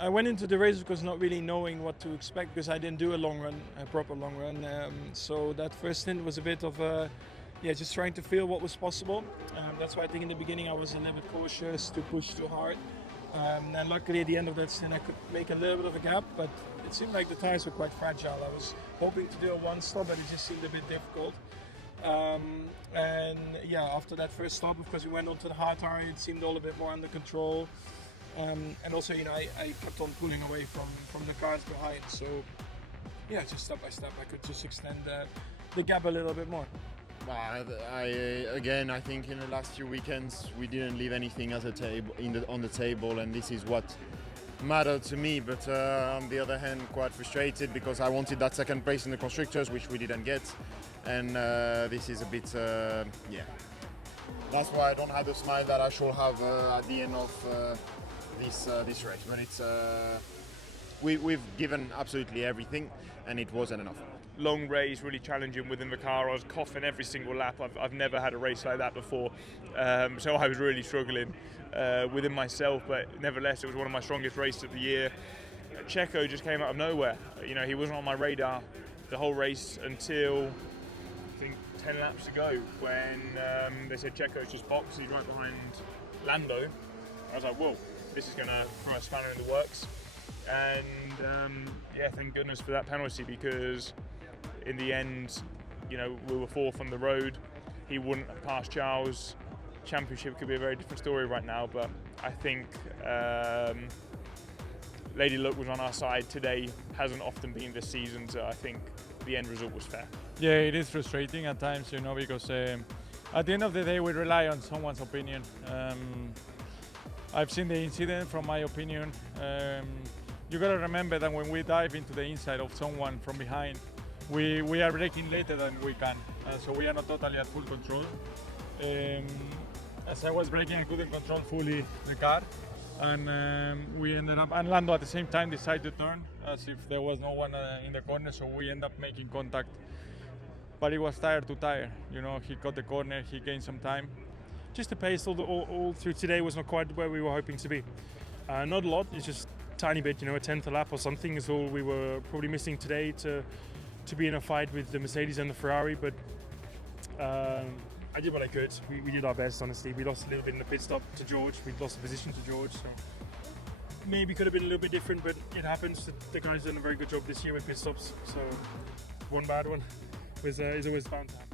I went into the race because not really knowing what to expect because I didn't do a proper long run. So that first stint was a bit of just trying to feel what was possible. That's why I think in the beginning I was a little bit cautious to push too hard. And luckily at the end of that stint I could make a little bit of a gap, but it seemed like the tires were quite fragile. I was hoping to do a one stop, but it just seemed a bit difficult. After that first stop, of course, we went on to the hard tire. It seemed all a bit more under control. And also, I kept on pulling away from the cars behind. So, just step by step, I could just extend the gap a little bit more. I think in the last few weekends we didn't leave anything on the table, and this is what mattered to me. But on the other hand, quite frustrated because I wanted that second place in the constructors, which we didn't get, and this is a bit That's why I don't have the smile that I should have at the end of this race. But it's we've given absolutely everything, and it wasn't enough. Long race, really challenging within the car. I was coughing every single lap. I've never had a race like that before, so I was really struggling within myself. But nevertheless, it was one of my strongest races of the year. Checo just came out of nowhere. He wasn't on my radar the whole race until I think 10 laps ago when they said Checo's just boxed. He's right behind Lando. I was like, whoa, this is going to throw a spanner in the works. And thank goodness for that penalty, because in the end, we were fourth on the road. He wouldn't have passed Charles. Championship could be a very different story right now, but I think Lady Luck was on our side today. Hasn't often been this season, so I think the end result was fair. Yeah, it is frustrating at times, because at the end of the day we rely on someone's opinion. I've seen the incident. From my opinion, you got to remember that when we dive into the inside of someone from behind, we are braking later than we can, so we are not totally at full control. As I was braking, I couldn't control fully the car, and we ended up, and Lando at the same time decided to turn as if there was no one in the corner, so we ended up making contact. But it was tire to tire. He got the corner, he gained some time. Just the pace all through today was not quite where we were hoping to be. Not a lot, it's just a tiny bit, a tenth a lap or something is all we were probably missing today to be in a fight with the Mercedes and the Ferrari. But I did what I could. We did our best, honestly. We lost a little bit in the pit stop to George. We lost the position to George, so maybe could have been a little bit different, but it happens. The guys done a very good job this year with pit stops, so one bad one is always bound to happen.